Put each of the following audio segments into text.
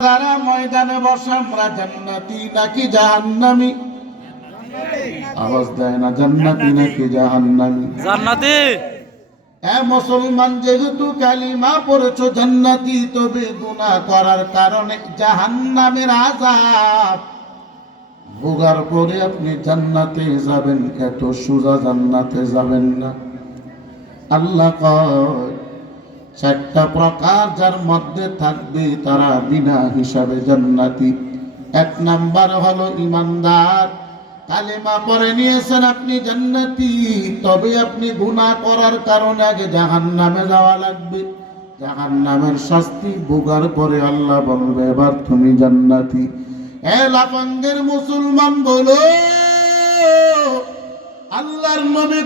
তারা ময়দানে বসা আমরা জান্নাতি নাকি জাহান্নামি? আওয়াজ দেয় না জান্নাতি নাকি জাহান্নামি? জান্নাতি! এ মুসলমান যেহেতু কালিমা পড়েছো জান্নাতি তবে গুনাহ করার কারণে জাহান্নামের আযাব। ভোগার পরে আপনি জান্নাতে যাবেন এত সোজা জান্নাতে যাবেন না। আল্লাহ কয় চারটা প্রকার যার মধ্যে থাকবে তারা বিনা হিসাবে জান্নাতি। এক নাম্বার হলো ইমানদার। কালেমা পরে নিয়েছেন আপনি জান্নাতি, তবে আপনি গুনাহ করার কারণে আগে জাহান্নামে যাওয়া লাগবে। জাহান্নামের শাস্তি ভোগার পরে আল্লাহ বলবে, এবার তুমি জান্নাতি। এ লাফাঙ্গের মুসলমান বলো, আল্লাহর নবী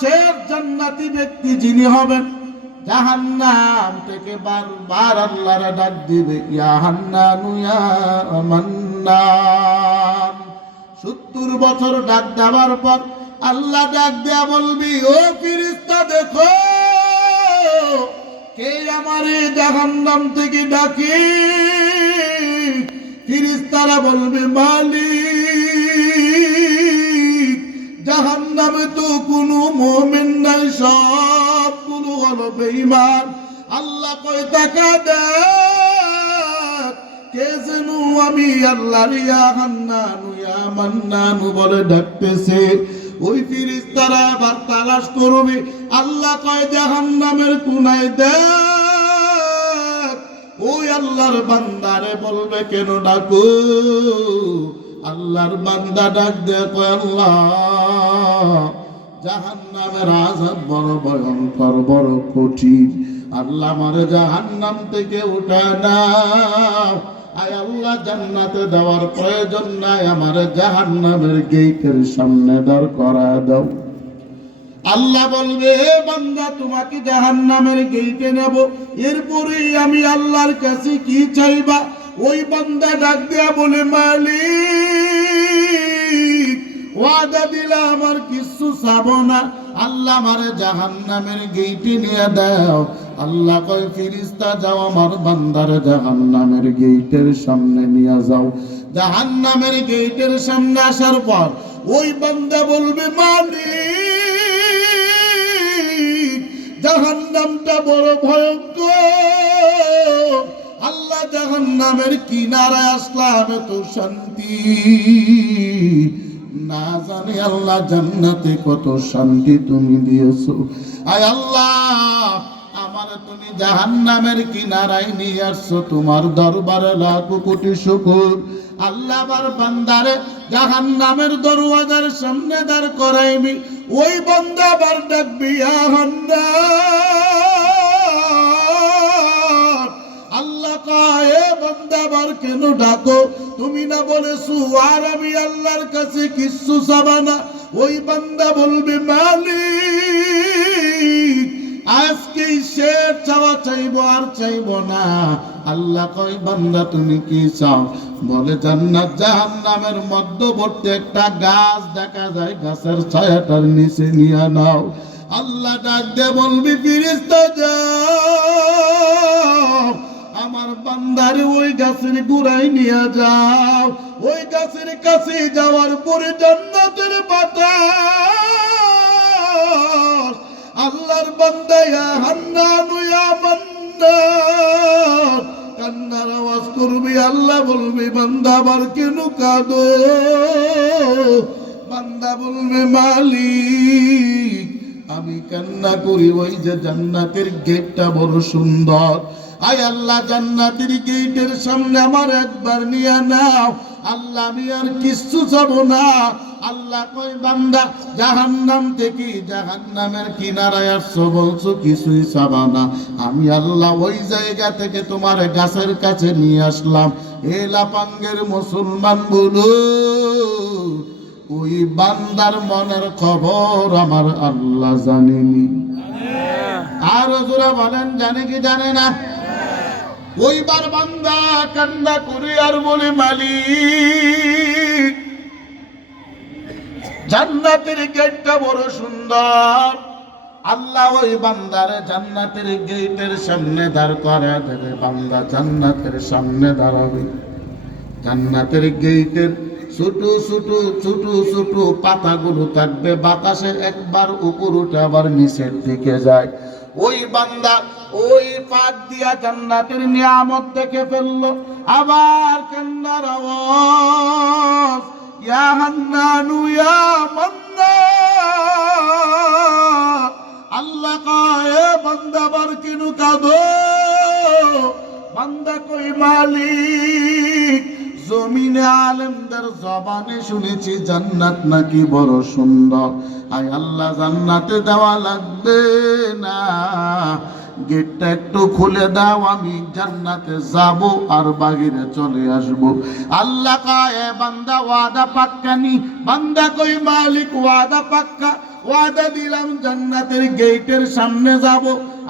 শেষ জান্নাতি ব্যক্তি যিনি হবেন। জাহান্নাম থেকে বারবার আল্লাহর ডাক দিবে ইয়া হান্নানু ইয়া মান্নান সত্তর বছর ডাক দেওয়ার পর আল্লাহ ডাক দেয়া বলবি, ও ফিরিস্তা, দেখো, কে আমারে জাহান্নাম থেকে ডাকে? ফিরিস্তারা বলবে, মালিক জাহান্নামে তো কোনো মোমেন নাই সবগুলো হলো বেঈমান। আল্লাহ কয় টাকা দেখ, কে যেন আমি আল্লাহর ইয়া হান্নানু ইয়া মান্নানু বলে ডাকতেছে। ওই ফিরিস্তারা আবার তালাশ করবে। আল্লাহ কয়, জাহান্নামের কুনায় দেখ, ওই আল্লাহর বান্দারে বলবে, কেন ডাকো? আল্লাহর বান্দা ডাক দেয়, কয় আল্লাহ জাহান্নামের আজাব বড় ভয়ঙ্কর, বড় কঠিন। আল্লাহ আমারে জাহান্নাম থেকে উঠা নাও। আয় আল্লাহ, জান্নাতে দেওয়ার প্রয়োজন নাই, আমার জাহান্নামের গেটের সামনে দাঁড় করা দাও। আল্লাহ বলবে "হে বান্দা, তোমাকে জাহান্নামের গেইটে নেব। এরপরে আমি আল্লাহর কাছে কি চাইবা? ওই বান্দা ডাক দেয়া বলে, মালিক ওয়াদা দিলা আমার কিছু চাব না। আল্লাহ আমারে জাহান্নামের গেইটে নিয়ে দাও। আল্লাহ কয়, ফিরিস্তা যাও আমার বান্দারে জাহান্নামের গেইটের সামনে নিয়ে যাও। জাহান্নামের গেইটের সামনে আসার পর ওই বান্দা বলবে, মালিক, জাহান্নামটা বড় ভয়ঙ্কর। আল্লাহ জাহান্নামের কিনারায় আসলাম, এত শান্তি। না জানি আল্লাহ জান্নাতে কত শান্তি তুমি দিয়েছ। আয় আল্লাহ, আমার তুমি জাহান্নামের কিনারায় নিয়ে আসছো, তোমার দরবারে লাখো কোটি শুকুর। আল্লাহ বান্দারে জাহান্নামের দরওয়াজার সামনে দাঁড় করাইবি, ওই বান্দা আবার ডাকবি আহান্নার আল্লাহ কয়, "এ বান্দা আবার কেন ডাকো? তুমি না বলেছ, আর আমি আল্লাহর কাছে কিচ্ছু চাবা না। ওই বান্দা বলবে, মালিক আজকে শেষ চাওয়া চাইব, আর চাইব না। আল্লাহ কয়, বান্দা, তুমি কি চাও? বলে, জান্নাত জাহান্নামের মধ্যবর্তী একটা গাছ দেখা যায়, গাছের ছায়াটার নিচে নিয়ে নাও। আল্লাহ ডাক দে বলবি, ফিরিস্তা যাও। বান্দারে ওই গাছের গোড়ায় নিয়ে যাও। ওই গাছের কাছে যাওয়ার পরে জান্নাতের বাতাস। আল্লাহর বান্দায়া হান্নানু ইয়া মান্নান কান্নার আওয়াজ করবি, আল্লাহ বলবি, বান্দা আবার কেন কাঁদো? বান্দা বলবে, মালিক, আমি কান্না করি, ওই যে জান্নাতের গেটটা বড় সুন্দর। আয় আল্লাহ জান্নাতের গেটের সামনে আমার একবার নিয়ে নাও। আল্লাহ আমি আর কিচ্ছু যাব না। আল্লাহ কই বান্দা জাহান্নাম থেকে জাহান্নামের কিনারায় আসছো বলছো কিছুই চাবা না। আমি আল্লাহ ওই জায়গা থেকে তোমার গাছের কাছে নিয়ে আসলাম। এ লাপাঙ্গের মুসলমান বলো ওই বান্দার মনের খবর আমার আল্লাহ জানেনি। আর জোরা বলেন জানে কি জানে না? ওইবার বান্দা কান্দা করে আর বলে মালিক। জান্নাতের গেটটা বড় সুন্দর। আল্লাহ ওই বান্দারে জান্নাতের গেটের সামনে দাঁড় করে দেবে। বান্দা জান্নাতের সামনে দাঁড়াবে। জান্নাতের গেটের ছোট ছোট ছোট ছোট পাতাগুলো থাকবে। বাতাসে একবার উপর উঠে আবার নিচের দিকে যায়। ওই বান্দা ওই পাত দিয়া জান্নাতের নিয়ামত দেখে ফেলল। আবার কান্নার আওয়াজ, ইয়া হান্নানু ইয়া মান্নান, আল্লাহ কয়ে বান্দা বার কিনু কাঁদো? বান্দা কই মালিক? জমিনে আলেমদের জবানে শুনেছি জান্নাত নাকি বড় সুন্দর। আয় আল্লাহ, জান্নাতে দেওয়া লাগবে না। গেটটা একটু খুলে দাও, আমি জান্নাতে যাব আর বাহিরে চলে আসব। আল্লাহ কায়ে বান্দা, ওয়াদা পাক্কা নি? বান্দা কই মালিক, ওয়াদা পাক্কা। ওয়াদা দিলাম, জান্নাতের গেটের সামনে যাব,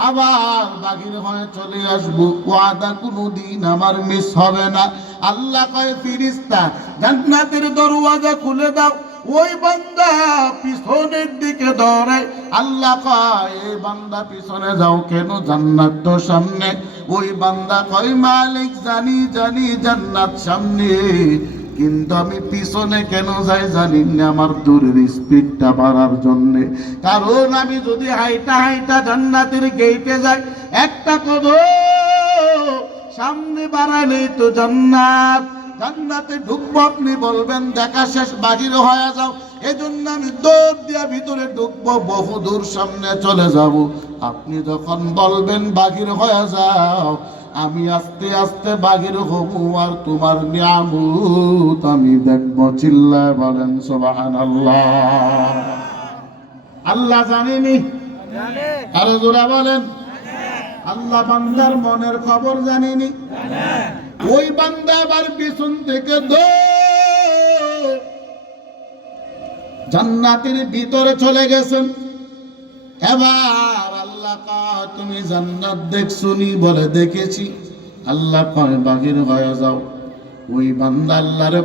আবার বাহির হয়ে চলে আসব। ওয়াদা কোনোদিন আমার মিস হবে না। আল্লাহ কয়, ফিরিস্তা, জান্নাতের দরওয়াজা খুলে দাও। ওই বান্দা পিছনের দিকে দৌড়ায় আল্লাহ কয়, এই বান্দা পিছনে যাও কেন? জান্নাত তো সামনে। ওই বান্দা কয়, মালিক, জানি জানি, জান্নাত সামনে। কিন্তু আমি পিছনে কেন যাই জানি না, আমার দূরের স্পিডটা বাড়ার জন্য। কারণ আমি যদি হাইটা হাইটা জান্নাতের গেইটে যাই, একটা কদম সামনে বাড়ালেই তো জান্নাত। জান্নাতে ঢুকবো আপনি বলবেন দেখা শেষ বাহির হয়ে যাও। এজন্য আমি দৌড় দিয়া ভিতরে ঢুকবো বহু দূর সামনে চলে যাব। আপনি যখন বলবেন বাহির হয়ে যাও আমি আস্তে আস্তে বাহির হব আর তোমার নিয়ামত আমি দেখব চিল্লায় বলেন সোবাহান আল্লাহ আল্লাহ জানেনি আরও জোরা বলেন। আল্লাহ বান্দার মনের খবর জানেনি? ওই বান্দা আবার পিছন থেকে জান্নাতের ভিতরে চলে গেছেন। এবার আল্লাহ তুমি জান্নাত দেখছুনি বলে দেখেছি। আল্লাহ কয়, বাহির হয়ে যাও। ওই বান্দা আল্লাহরে